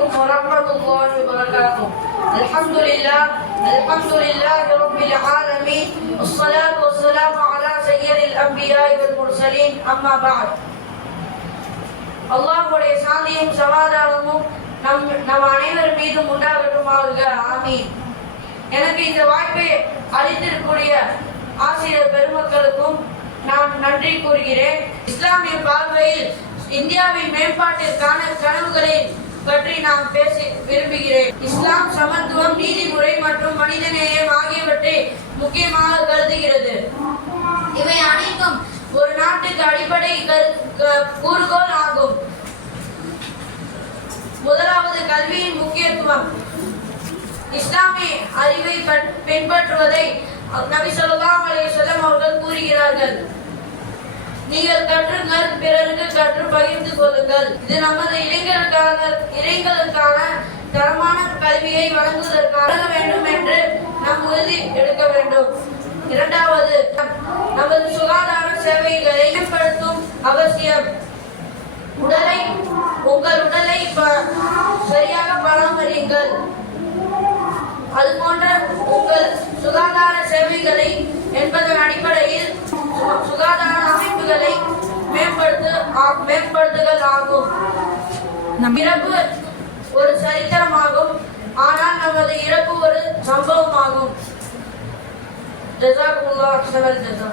عليكم ورحمة الله وبركاته. الحمد لله رب العالمين، والصلاة والسلام على سيد الأنبياء والمرسلين. أما بعد. அல்லாஹ்வுடைய சாந்தியும் சமாதானமும் நம் அனைவர் மீதும் உண்டாகட்டுமாக. ஆமீன். எனக்கு இந்த வாய்ப்பை அளித்திருக்கூடிய ஆசிரியர் பெருமக்களுக்கும் நான் நன்றி கூறுகிறேன். இஸ்லாமிய பார்வையில் இந்தியாவின் மேம்பாட்டிற்கான கனவுகளை பற்றி நான் பேச விரும்புகிறேன். இஸ்லாம் சமத்துவம், நீதிமுறை மற்றும் மனிதநேயம் ஆகியவற்றை முக்கியமாக கருதுகிறது. இவை அனைத்தும் ஒரு நாட்டுக்கு அடிப்படை கூறுகோள் ஆகும். முதலாவது, கல்வியின் முக்கியத்துவம். இஸ்லாமிய அறிவை பின்பற்றுவதை நபி ஸல்லல்லாஹு அலைஹி வஸல்லம் அவர்கள் கூறுகிறார்கள். நீங்கள் கற்றுங்கள், பிறருக்கு கற்று பகிர்ந்து கொள்ளுங்கள். இது நமது இளைஞர்களுக்கான தரமான கல்வியை வழங்குவதற்காக வேண்டும் என்று நாம் உறுதி எடுக்க வேண்டும். இரண்டாவது, நமது சுகாதார சேவைகளை மேம்படுத்தும் அவசியம். உங்கள் உடலை சரியாக பராமரியுங்கள். அதுபோன்ற உங்கள் சுகாதார சேவைகளை என்பதன் அடிப்படையில் சுகாதார அமைப்புகளை மேம்படுத்துதல் ஆகும். இறப்பு ஒரு சரித்திரமாகும், ஆனால் நமது இறப்பு ஒரு சம்பவமாகும். ஜஸாக்குமுல்லாஹ் அஹ்ஸனல் ஜஸா.